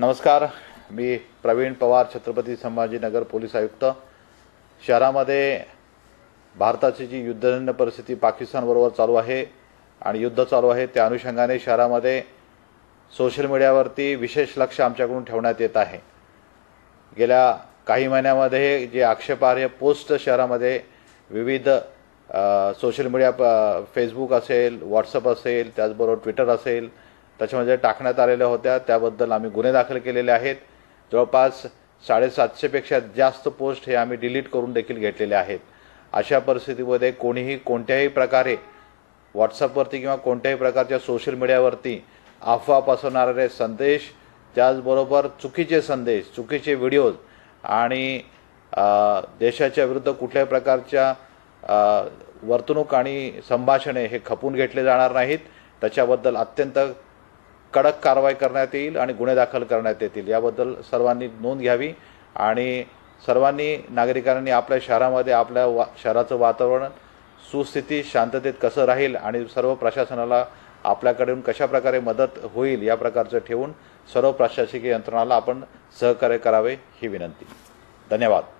नमस्कार, मी प्रवीण पवार, छत्रपती संभाजीनगर पोलीस आयुक्त। शहरामध्ये भारताची जी युद्धजन्य परिस्थिती पाकिस्तानबरोबर चालू आहे आणि युद्ध चालू आहे, त्या अनुषंगाने शहरामध्ये सोशल मीडियावरती विशेष लक्ष आमच्याकडून ठेवण्यात येत आहे। गेल्या काही महिन्यामध्ये जे आक्षेपार्ह पोस्ट शहरामध्ये विविध सोशल मीडिया फेसबुक असेल, व्हॉट्सअप असेल, त्याचबरोबर ट्विटर असेल, त्याच्यामध्ये टाकण्यात आलेल्या होत्या, त्याबद्दल आम्ही गुन्हे दाखल केलेले आहेत। जवळपास 750 पेक्षा जास्त पोस्ट हे आम्ही डिलीट करून देखील घेतलेले आहेत। अशा परिस्थितीमध्ये कोणीही कोणत्याही प्रकारे व्हॉट्सअपवरती किंवा कोणत्याही प्रकारच्या सोशल मीडियावरती अफवा पसरवणारे संदेश, त्याचबरोबर चुकीचे संदेश, चुकीचे व्हिडिओज आणि देशाच्या विरुद्ध कुठल्याही प्रकारच्या वर्तणूक आणि संभाषणे हे खपून घेतले जाणार नाहीत। त्याच्याबद्दल अत्यंत कडक कारवाई करण्यात येईल आणि गुन्हे दाखल करण्यात येतील। याबद्दल सर्वांनी नोंद घ्यावी आणि सर्वांनी नागरिकांनी आपल्या शहरामध्ये आपल्या शहराचं वातावरण सुस्थितीत शांततेत कसं राहील आणि सर्व प्रशासनाला आपल्याकडून कशा प्रकारे मदत होईल या प्रकारचं ठेवून सर्व प्रशासकीय यंत्रणाला आपण सहकार्य करावे ही विनंती। धन्यवाद।